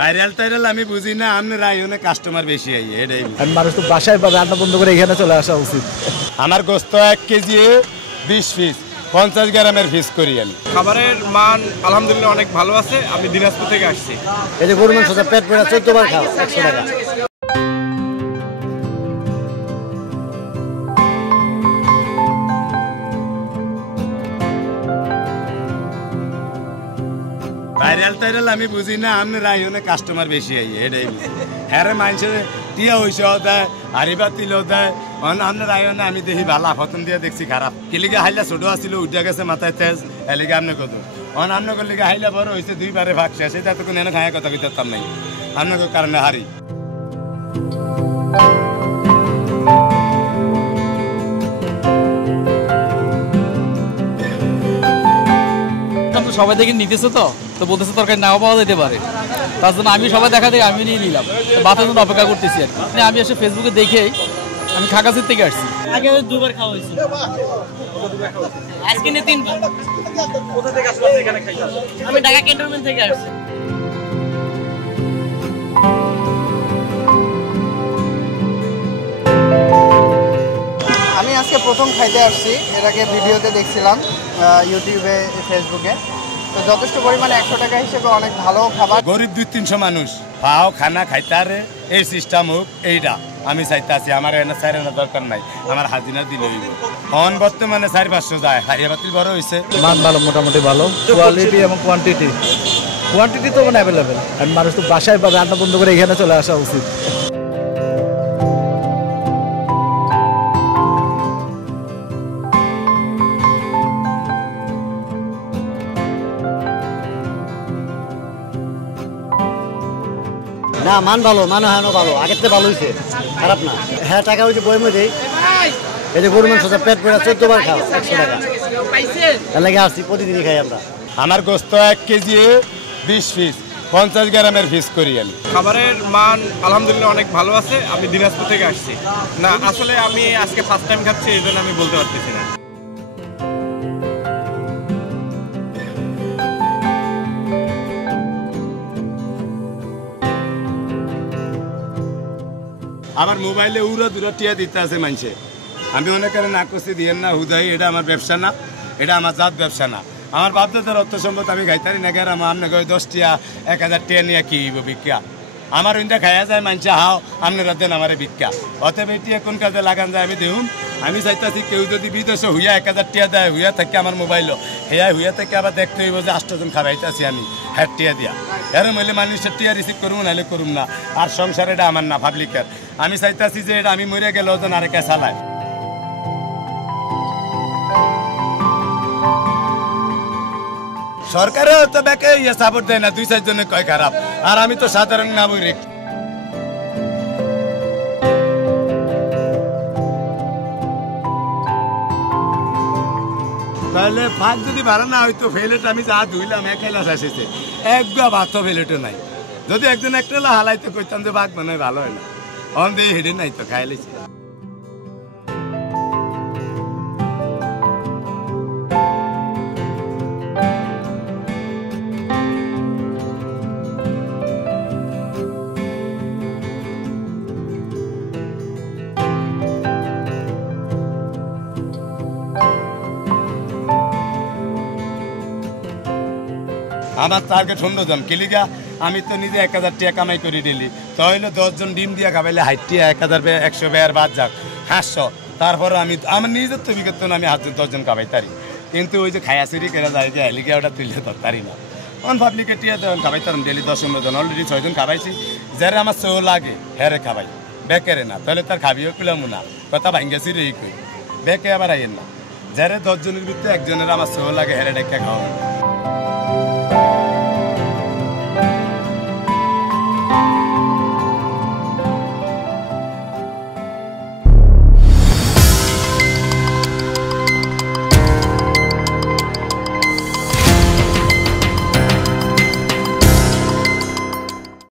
Viral টাইরাল আমি বুঝি না, আপনার আইনে কাস্টমার বেশি আই এটাই। মানুষ তো বাসায় বা রান্না বন্ধ করে এখানে চলে আসা উচিত। আমার গোস্ত 1 কেজি 20 পিস 50 গ্রামের পিস করি আমি। খাবারের মান আলহামদুলিল্লাহ অনেক ভালো আছে। আমি দিনাজপুর থেকে আসছি। এই যে গরুর মাংস পেট ভরে 14 বার খাও 100 টাকা। ভাইরাল টাইরাল আমি বুঝি না, আপনার আইনে কাস্টমার বেশি আই এটাই। হ্যাঁ মানুষের টিয়া হইসেও দেয়, হারিবাতিলও দেয়। আপনার আইনে আমি দেখি ভালো, প্রথম দিয়ে দেখছি খারাপ। কিলিগে হাইলা ছোট আসছিল, উঠে গেছে মাথায় তেজ, এলিগে আপনি কত আপনার লিগে হাইলা বড় হয়েছে 2 বারে ভাগ শেষ। এটা তো কোনো এনে খায় কথা কইতাম নাই, আপনার কারণে হারি। সবাই দেখে নিতেছে তো বলতেছে তরকারি নাও পাওয়া যেতে পারে, তার জন্য আমি সবাই দেখা দেখে আমি নিয়ে নিলাম। বাতের জন্য অপেক্ষা করতেছি আর কি। আমি এসে ফেসবুকে দেখেই আমি খাগাছির থেকে আসছি। আগে 2 বার খাওয়া হয়েছিল, আজকে 3 বার। কোথা থেকে আসলে এখানে খাইতে? আমি ঢাকা ক্যান্টনমেন্ট থেকে আসছি। আমি আজকে প্রথম খাইতে আসছি, এর আগে ভিডিওতে দেখছিলাম ইউটিউবে ফেসবুকে। তো যথেষ্ট পরিমাণে 100 টাকা হিসেবে অনেক ভালো খাবার। গরিব 200-300 মানুষ পাও খানা খাইতারে এই সিস্টেম হোক এইটা আমি চাইতে আছি। আমার এনে চাইনা দরকার নাই, আমার হাজিনা দিলে হইব। অন বর্তমানে 400-500 যায়। হাইয়াবাতিল বড় হয়েছে, মান ভালো, মোটামুটি ভালো, কোয়ালিটি এবং কোয়ান্টিটি তো মানে অ্যাভেলেবেল। আর মানুষ তো বাসায় বা রান্না বন্ধ করে এখানে চলে আসা উচিত। না মান ভালো, মান হানো ভালো, আগের থেকে ভালো হয়েছে, খারাপ না। হ্যাঁ টাকা হয়েছে বই মধ্যেই। এই যে গরুর মাংস পেট ভরে 14 বার খাও 100 টাকা। এর লাগে আসছি, প্রতিদিনই খাই আমরা। আমার গোস্ত 1 কেজি 20 পিস 50 গ্রামের পিস করি আমি। খাবারের মান আলহামদুলিল্লাহ অনেক ভালো আছে। আমি দিনাজপুর থেকে আসছি। না আসলে আমি আজকে ফার্স্ট টাইম খাচ্ছি, এই জন্য আমি বলতে পারতেছি না। আমার মোবাইলে উড়া দূরা টিয়া দিতে আছে মানুষে। আমি অনেকের না করছি দিয়েন না হুদাই, এটা আমার ব্যবসা না, এটা আমার জাত ব্যবসা না। আমার বাপদাদার অর্থ সম্পদ আমি খাইতারি না, গেরাম আপনাকে 10 টিয়া 1000 টিয়া নিয়ে কি হইব ভিক্ষা? আমার ওইটা খাইয়া যায় মানুষে, হাও আপনারা দেন আমার ভিক্ষা। অতএব এটি কোন কাজে লাগান যায় আমি দেখুন। আমি চাইতেছি কেউ যদি বিদেশে হুইয়া 1000 টিয়া দেয়, হুইয়া থেকে আমার মোবাইলও হেয়া হুইয়া থেকে আবার দেখতে হইব যে 8 জন খাবাইতেছি আমি হ্যাঁ টিয়া দিয়া। এরম হইলে মানুষের টিয়া রিসিভ করুন, নাহলে করুন না। আর সংসার এটা আমার না, পাবলিকের। আমি চাইতেছি যে এটা আমি মরে গেলেও যেন আরেকে চালায়। সরকারও তো ব্যাকে সাপোর্ট দেয় না, 2-4 জনে কয় খারাপ। আর আমি তো সাধারণ নাগরিক। তাহলে ভাত যদি ভালো না হইতো, ফেলেট আমি যা ধুইলাম 1 গ্লাস এসেছে, 1 গা ভাত ফেলেটও নাই। যদি একজন একটা হালাইতে কইতাম যে ভাত মনে হয় ভালো হয় না, অন দিয়ে হেঁটে নাই তো খাইলেছি। আমার টার্গেট 100 জন কিলিগা। আমি তো নিজে 1000 টাকা কামাই করে দিলি, তাহলে 10 জন ডিম দিয়া খাবাইলে 60 1000 100 বেয়ার বাদ যাক 500। তারপরে আমি আমার নিজের তো বিগত আমি 10 জন খাবাই তারি, কিন্তু ওই যে খায়া চুরি করে যায় যে হেলিকে ওটা তুললে ধরতারি না। অন পাবলিকে টিয়া দেন খাবাই তার ডেলি 10-15 জন, অলরেডি 6 জন খাবাইছি। যারা আমার চৌ লাগে হেরে খাবাই, বেকেরে না, তাহলে তার খাবিও পেলাম না, কথা ভাঙ্গা চুরি কই বেকে আবার আইয়েন না। যারা 10 জনের ভিতরে একজনের আমার চৌ লাগে হেরে ডেকে খাওয়া।